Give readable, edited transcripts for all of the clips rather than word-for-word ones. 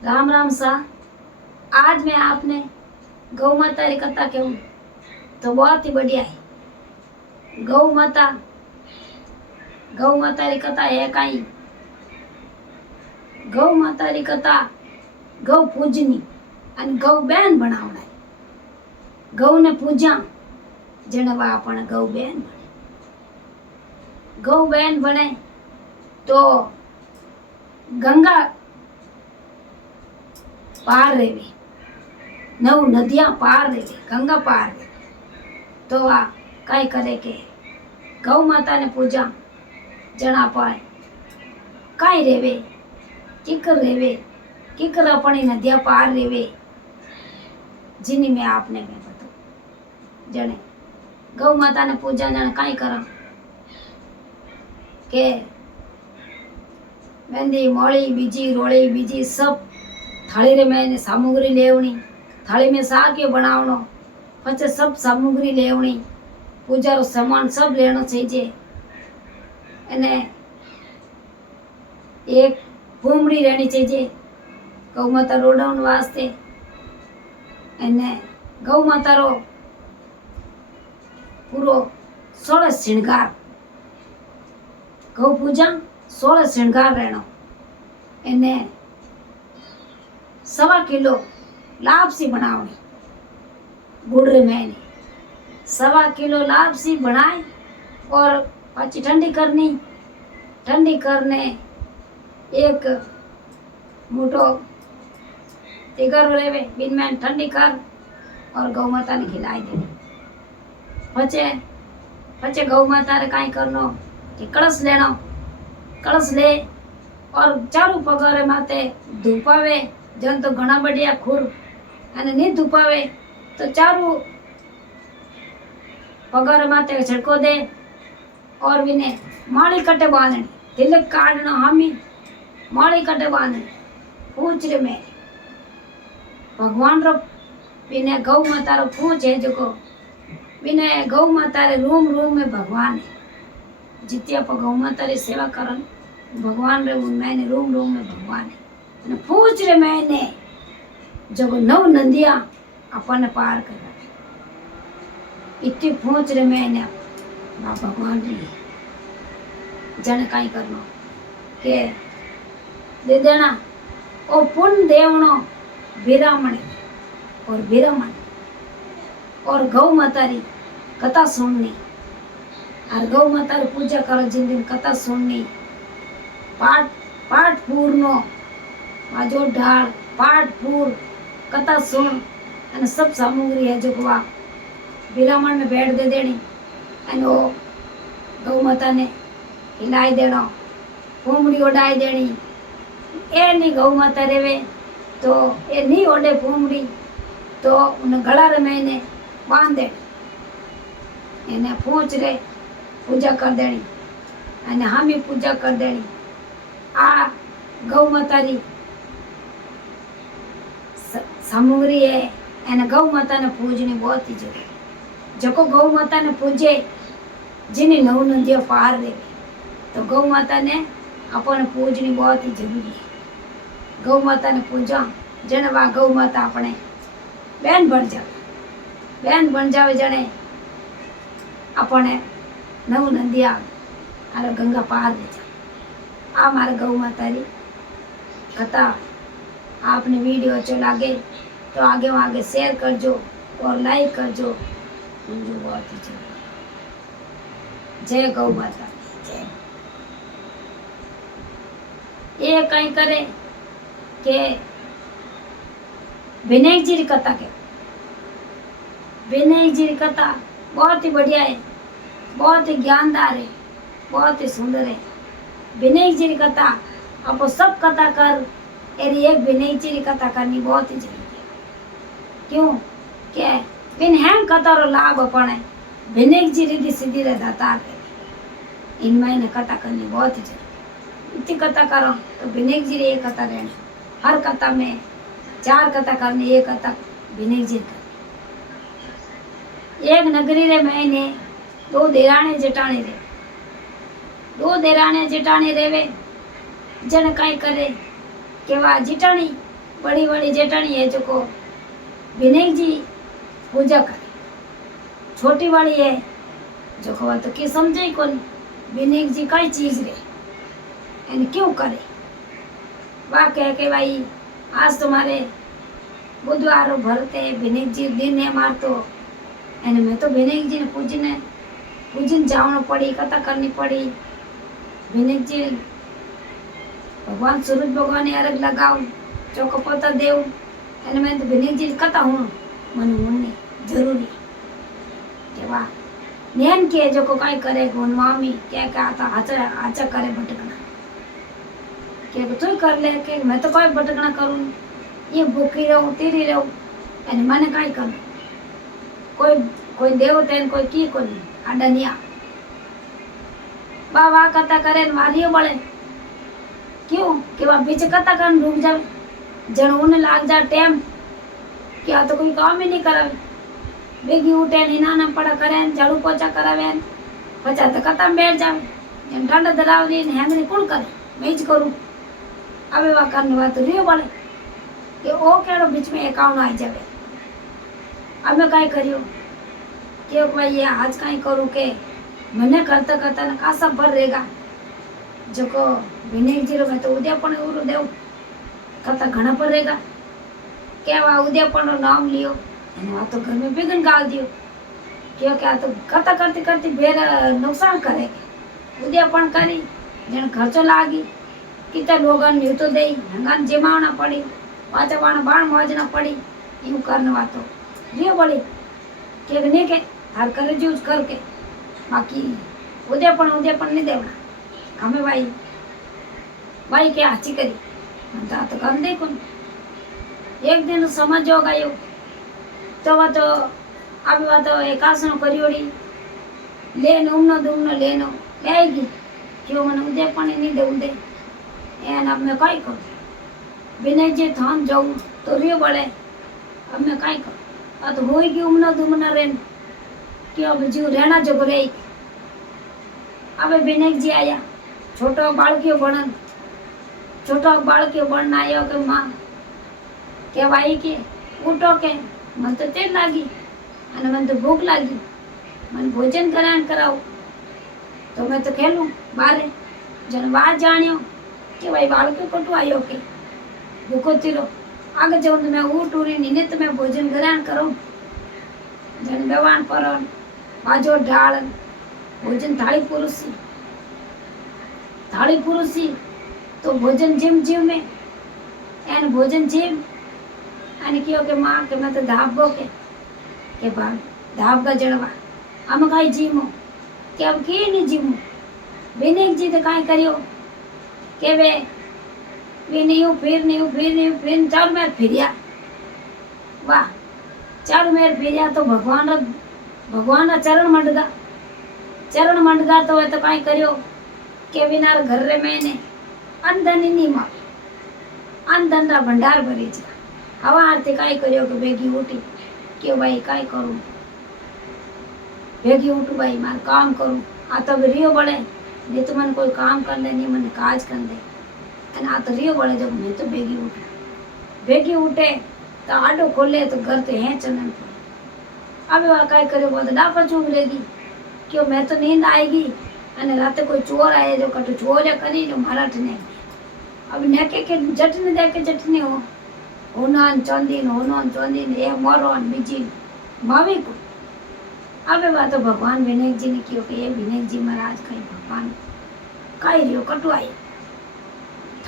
राम राम सा। आज मैं आपने गौ माता की कथा कहूँ तो बहुत ही बढ़िया है। गौ माता की कथा है कहीं गौ माता की कथा गौ पूजनी અને ગૌ બેન બનાવડાય। ગૌને પૂજા જણવા આપણે ગૌ બેન બને। ગૌ બેન બને તો ગંગા પાર રહેવી, નવ નદિયા પાર રહેવી, ગંગા પાર રહેવી। તો આ કઈ કરે કે ગૌ માતાને પૂજા જણા પાય કઈ રેવે કિકર રેવે किकर अपनी नदिया पार रेवे। जिनी में आपने मैं बताऊं जने गौ माता ने पूजा जने काई करा के मेहंदी मोली बीजी रोली बीजी सब थाली रे मैंने सामग्री लेवनी, थाली में साग बनावनो, पछे सब सामग्री लेवनी, पूजा रो सामान सब लेनो चाहिए। अने एक घूमड़ी रहनी चाहिए गौ माता रोडाउन वास्ते। एने गौ माता रो पूरो 16 श्रृंगार, गौ पूजा 16 श्रृंगार रहनो। एने 1.25 किलो लापसी बनावनी, गुड़ रे मैंने 1.25 किलो लापसी बनाए और पाची ठंडी करनी। ठंडी करने एक मोटो तिगर रेवे बिन में ठंडी कर और गौ माता ने खिलाई देनी। पचे पचे गौ माता रे काई करनो कि कलश लेनो, कलश ले और चारू पगारे माते धूपावे। जन तो घना बढ़िया खुर अने नहीं धूपावे तो चारू पगारे माते छिड़को दे और बिने माली कटे बांधनी, तिलक काटना हामी माली कटे बांधनी। पूछ रे में भगवान रो बिने गौ माता रो पूछ है जो बिने गौ माता रे रूम रूम में भगवान है। जितिया पर गौ माता री सेवा करन भगवान रे मैंने रूम रूम में भगवान है। पूछ रे मैंने जो 9 नदियां अपन पार कर इतनी पूछ रे मैंने भगवान री जन काई करनो के दे देना ओ पुण्य देवनो बिरामणी और बिरामण और गौ माता री कथा सुननी और गौ माता री पूजा करो। जिन दिन कथा सुननी पाठ पाठ पूर्णो माजो ढाल पाठ पूर कथा सुन अने सब सामग्री है जो गवा बिरामण ने भेंट दे देनी अने ओ गौ माता ने हिलाई देनो, फूमड़ी उड़ाई देनी। ए नहीं गौ माता रेवे तो ए नहीं ओडे फूमड़ी तो उन्हें गला रे मैंने बांध दे इन्हें पूछ रे पूजा कर देनी अने हामी पूजा कर देनी। आ गौ माता री सामग्री है एने गौ माता ने पूजनी बहुत ही जरूरी। जो गौ माता ने पूजे जिन्हें 9 नदियां पार दे तो गौ माता ने अपन पूजनी बहुत ही जरूरी है। गौ माता ने पूजा जने गौ माता अपने बेन बन जावे, बेन बन जावे जने अपने 9 नदियां अरे गंगा पार दे जा। आ मारे गौ माता री कथा आपने वीडियो अच्छो लागे तो आगे शेयर करजो और लाइक करजो। मुझे बहुत ही जरूरी। जय गौ माता जय। ये कहीं करे के विनायक जी की कथा के विनायक जी की कथा बहुत ही बढ़िया है, बहुत ही ज्ञानदार है, बहुत ही सुंदर है। विनायक जी की कथा आप सब कथा कर एरी एक विनायक जी की कथा करनी बहुत ही जरूरी है। क्यों के बिन हैम कथा रो लाभ अपने विनायक जी रीति सीधी रे दाता के इनमें ने कथा करनी बहुत ही जरूरी। इतनी कथा करो तो विनायक जी री एक कथा रहनी, हर कथा में 4 कथा करनी, एक कथा विनायक जी करनी। एक नगरी रे मैंने 2 देराणी जेठाणी रे, 2 देराणी जेठाणी रेवे जन काई करे केवा जेठाणी बड़ी बड़ी जेठानी है जो को विनायक जी पूजा करे, छोटी वाली है जो को तो कि समझे ही कौन विनायक जी कई चीज रे एने क्यों करे। वाह कह के भाई आज तुम्हारे बुधवार भरते विनायक जी दिन है मार तो एने मैं तो विनायक जी ने पूजन जावण पड़ी, कथा करनी पड़ी। विनायक जी भगवान सूरज भगवान ने अर्घ लगाओ, चौको पोता देव एने मैं तो विनायक जी कथा हूँ मन होने जरूरी के वाह नैन के जो को काई करे गुण मामी क्या क्या आता आचा आचा करे भटकना के तू कर ले के मैं तो कोई भटकना करूं ये भूखी रहूं तेरी रहूं एने माने काई कर कोई कोई देव तेन कोई की को नहीं आडनिया वाह कथा करे मारियो बड़े क्यों कि वह पीछे कथा करने रुक जावे जन उन्हें लाग जा टाइम क्या तो कोई काम ही नहीं करावे बेगी उठे निनाना पड़ा करे झाड़ू पोछा करावे पचा तो कथा में बैठ जावे जन ठंडा दरावरी ने हैंगरी कौन करे मैं ज करूं अबे वा करने वा तो रियो बड़े कि ओ केड़ो बीच में एकाउंट आई जावे अब मैं काई करियो कि भाई ये आज काई करूं के मने करता करता ना कासा भर रहेगा जो को विनायक जी रो मैं तो उद्या पण उरो देव कथा घणा पर रहेगा केवा उद्या पण नाम लियो एने आ तो घर में बिगन गाल दियो क्यों क्या तो कथा करती करती बेर नुकसान करे उद्या पण करी जन खर्चो लागी कितना लोगन न्यू तो दे हंगान जमावना पड़ी पाचा वाणा बाण मौजना पड़ी यूं करने वातो रियो बड़ी के ने के हर करे यूज करके बाकी उद्या पण नहीं देवना हमें भाई क्या अच्छी करी म्हणता तो कर दे कौन एक दिन समझ जो गयो तो वह तो अब वह तो एकासनो करियोड़ी लेनो उमनो दुमनो लेनो लेगी क्यों मन उद्या पण नहीं देऊ दे एन अब मैं काई करूं विनायक जी थान जाऊं तो रियो बड़े अब मैं काई करूं आ तो होएगी उमनो दुमनो रेन क्यों अब जीव रहना जो रे अब विनायक जी आया छोटो बाळकियो बनन छोटो बाळकियो बनन आयो के मां के भाई के उठो के मन तो तेज लागी अने मन तो भूख लागी मन भोजन कराओ तो मैं तो खेलूं बारे जन बात जानियो के भाई बाळकियो कटू आयो के भूखो तीरो आगे जाऊं तो मैं उठ उरी नित मैं भोजन करान करूं जन बेवान पर बाजो ढाल भोजन थाली पुरुषी तो भोजन जिम जीव में एन भोजन जिम अने क्यों के मां के मैं तो धाबो के भाग धाब का जड़वा हम काई जीमो के अब के नहीं जीमो विनायक जी तो काई करियो के वे फिर चार मेर फिरिया वाह चार मेर फिरिया तो भगवान चरण मंडगा तो वे तो काई करियो के विनार घर रे मैंने अंधन नहीं मां अंधन रा भंडार भरी जा हवा आरती काई करियो के बेगी उठी के भाई काई करूं बेगी उठू भाई मार काम करूं आ तो रियो बड़े नहीं तो मन कोई काम कर दे नहीं मन काज कर दे अने आ तो रियो बड़े जब मैं तो बेगी उठे तो आडो खोले तो घर तो है चंदन अब वह काई करे वो तो डापा चूक लेगी क्यों मैं तो नींद आएगी अने राते कोई चोर आए जो कटो चोर या करी जो मारा ठने अब नेके के जटने देके जटने हो होनान चंदीन ए मोरोन बीजी मावी को अब बात तो भगवान विनायक जी ने कियो कि ये विनायक जी महाराज कई भगवान कई रियो कटु आई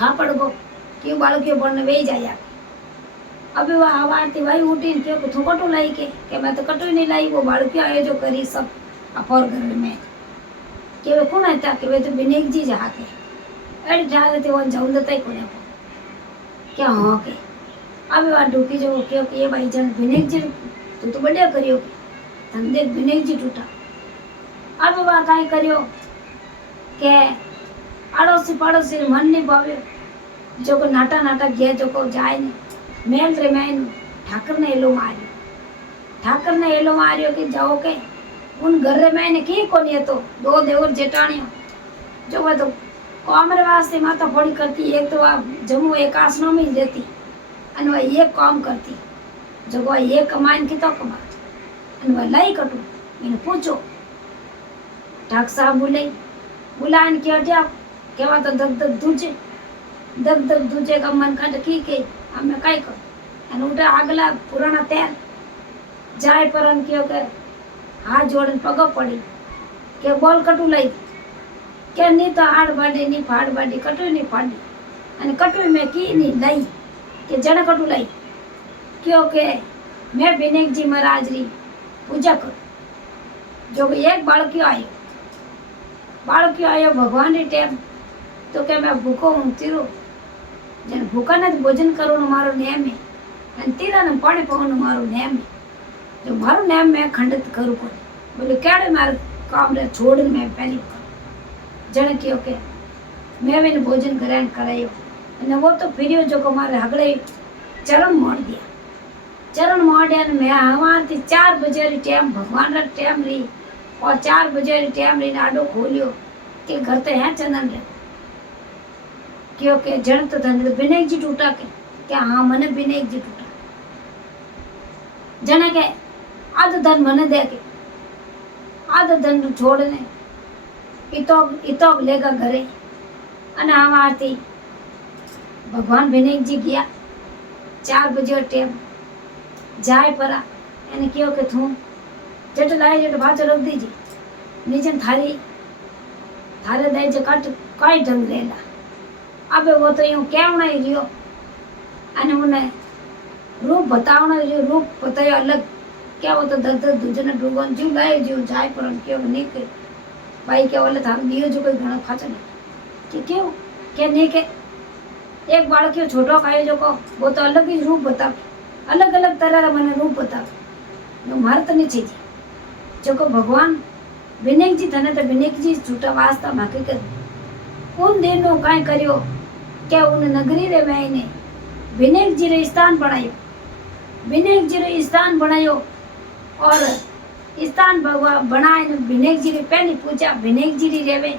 थापड़ गो क्यों बालकियो बनने वे जाया अब वह आवारती भाई उठी क्यों तू कटु लाई के मैं तो कटु नहीं लाई वो बालकियो आयो जो करी सब अपोर घर में के वे कौन आता के वे तो विनायक जी जा के एडी ठाले ते वन जाऊं दताई कोने को क्या हो के अब वह ढूकी जो क्यों कि ये भाई जन विनायक जी तू तो बढ़िया करियो धंधे विनायक जी टूटा अब वह काई करियो के आड़ोसी पड़ोसी मन नहीं पाव्यो जो को नाटा गया जो को जाए ने मेल रे मैन ठाकर ने एलो मारियो कि जाओ के उन घर रे मैंने की कोनी तो दो देवर जेठानियों जो वह तो कामरे वास्ते माता फोड़ी करती एक तो आप जम्मू एक आसनों में ही रहती અને वह एक काम करती जो वह एक कमाइन की तो कमा અને वह लई कटू मैंने पूछो ठाक साहब बुलाइन क्या जाओ केवा तो दग दग दूजे का मन काट की हमें कई कर અને ઉઠે આગલા પુરાણા તેલ જાય પરન કયો કે હાથ જોડીને પગો પડી કે બોલ કટુ લઈ કે ની તો હાડ બાડી ની ફાડ બાડી કટુ ની ફાડી અને કટુ મેં કી ની લઈ કે જણે કટુ લઈ કયો કે मैं विनायक जी महाराज री पूजा करूं जो एक बालकियो आयो भगवान री टेम तो के मैं भूखो हूँ तीरो जन भूखा ने भोजन करो मारो नेम है અને તીરાને પાણી પીવાનું મારું નેમ જો મારું નેમ મેં ખંડિત કરું કોઈ બોલે ક્યારે મારે કામ રે છોડીને મેં પહેલી કરું જણે કહ્યો કે મેં એને ભોજન કર્યા કરાયો અને वो तो ફિર્યો જો કે મારે હગડે ચરણ મોડ दिया चरण मोड़िया ने मैं हमार थी 4 बजे री टाइम भगवान रा टाइम री और 4 बजे री टाइम री आडो खोलियो के घर ते हैं चंदन रे क्यों के जन तो धन विनायक जी टूटा के हाँ मने विनायक जी टूटा जने के आध धन मने दे के आध धन छोड़ने इतो लेगा घरे अने हमार थी भगवान विनायक जी गया 4 बजे टाइम जाए परा એને કયો કે તું જટ લાય જટ ભાચો રખ દીજી નીચે થારે દે જે કટ કઈ ઢંગ લેલા अबे वो तो यूं केवना ही रियो अने उन्हें रूप बतावना जो रूप बतायो अलग क्या वो तो दग दूजने डूबन जीव लाए जीव जाए पर क्यों नहीं के भाई क्या बोले थार दियो जो कोई घणो खाचो नहीं कि क्यों क्या नहीं के एक बालकियो छोटो खायो जो को वो तो अलग ही रूप बतावे अलग अलग तरह मने रूप बतावे जो मारे तो नहीं चाहिए जो को भगवान विनायक जी थने तो विनायक जी छूटा वास्ता हकीकत उन दिन नो काई करियो क्या उन नगरी रे मैंने विनायक जी रे स्थान बनायो विनायक जी रे स्थान बनायो और स्थान भगवान बनाए विनायक जी री पहली पूजा विनायक जी री रेवे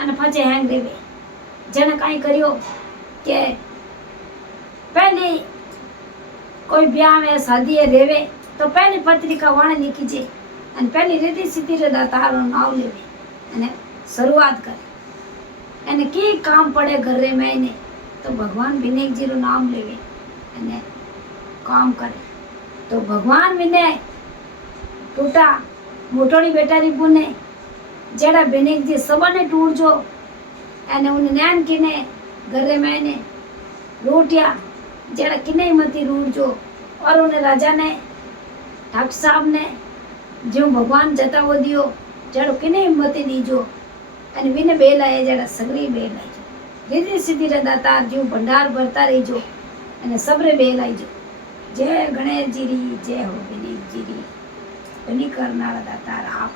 अने पछे हैंग रेवे जने काई करियो के पहली कोई ब्याह में शादी रेवे तो पहली पत्रिका वाणे लिखी जे अने पहली रीति सीधी रे तारो नाम लेवे अने शुरुआत करे अने की काम पड़े घर रे मैंने तो भगवान विनायक जी रो नाम लेवे अने काम करे तो भगवान विनय टूटा मोटोड़ी बेटारी बुने जेड़ा विनायक जी सबने टूट जो अने उन नैन किने घर रे मैंने रोटिया जेड़ा किने मती रूट जो और उन्हें राजा ने ठाकुर साहब ने जो भगवान जता वो दियो जेड़ो किने मती दीजो अने विने बेलाए जेड़ा सगरी बेलाई जो रीति सीधी रे दातार जो भंडार भरता रही जो अने सबरे बेलाई जो जय गणेश जी री जय हो विनायक जी री बनी करनारा दातार आप